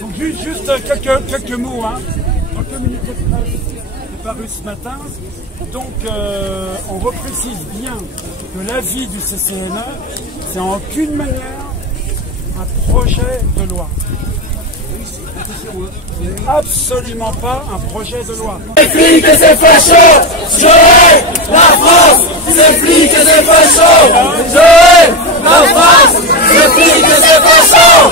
Donc juste quelques mots, hein. Dans le communiqué de presse qui est paru ce matin, donc on reprécise bien que l'avis du CCNE, c'est en aucune manière un projet de loi. Absolument pas un projet de loi. C'est flics et c'est fachos, je hais la France, c'est flics et c'est fachos, je hais la France, c'est flics et c'est fachos.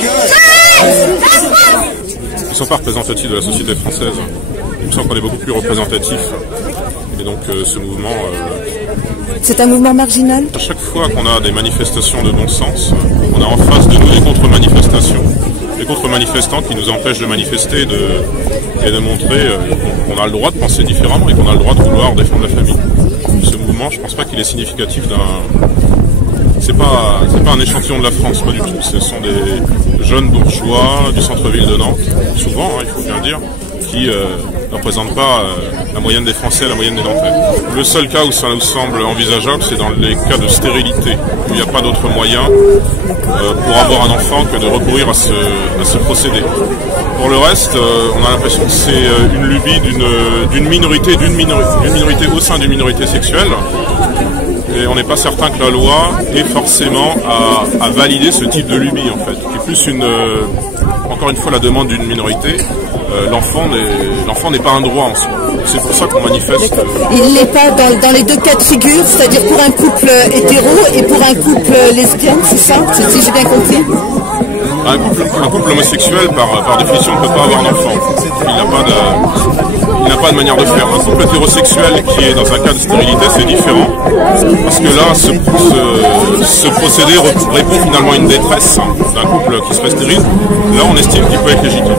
Ils ne sont pas représentatifs de la société française. Il me semble qu'on est beaucoup plus représentatif. Et donc ce mouvement... C'est un mouvement marginal? À chaque fois qu'on a des manifestations de bon sens, on a en face de nous des contre-manifestations. Des contre-manifestants qui nous empêchent de manifester et de montrer qu'on a le droit de penser différemment et qu'on a le droit de vouloir défendre la famille. Ce mouvement, je ne pense pas qu'il est significatif d'un... C'est pas un échantillon de la France, pas du tout. Ce sont des jeunes bourgeois du centre-ville de Nantes, souvent, hein, il faut bien le dire, qui ne représentent pas la moyenne des Français, la moyenne des Nantais. Le seul cas où ça nous semble envisageable, c'est dans les cas de stérilité, où il n'y a pas d'autre moyen pour avoir un enfant que de recourir à ce procédé. Pour le reste, on a l'impression que c'est une lubie d'une minorité au sein d'une minorité sexuelle. Et on n'est pas certain que la loi ait forcément à valider ce type de lubie, en fait, qui est plus encore une fois la demande d'une minorité. L'enfant n'est pas un droit en soi. C'est pour ça qu'on manifeste. Il n'est pas dans les deux cas de figure, c'est-à-dire pour un couple hétéro et pour un couple lesbien, c'est ça, si j'ai bien compris? Un couple homosexuel, par définition, ne peut pas avoir d'enfant. Il n'a pas de manière de faire. Un couple hétérosexuel qui est dans un cas de stérilité, c'est différent. Parce que là, ce procédé répond finalement à une détresse d'un couple qui serait stérile. Là, on estime qu'il peut être légitime.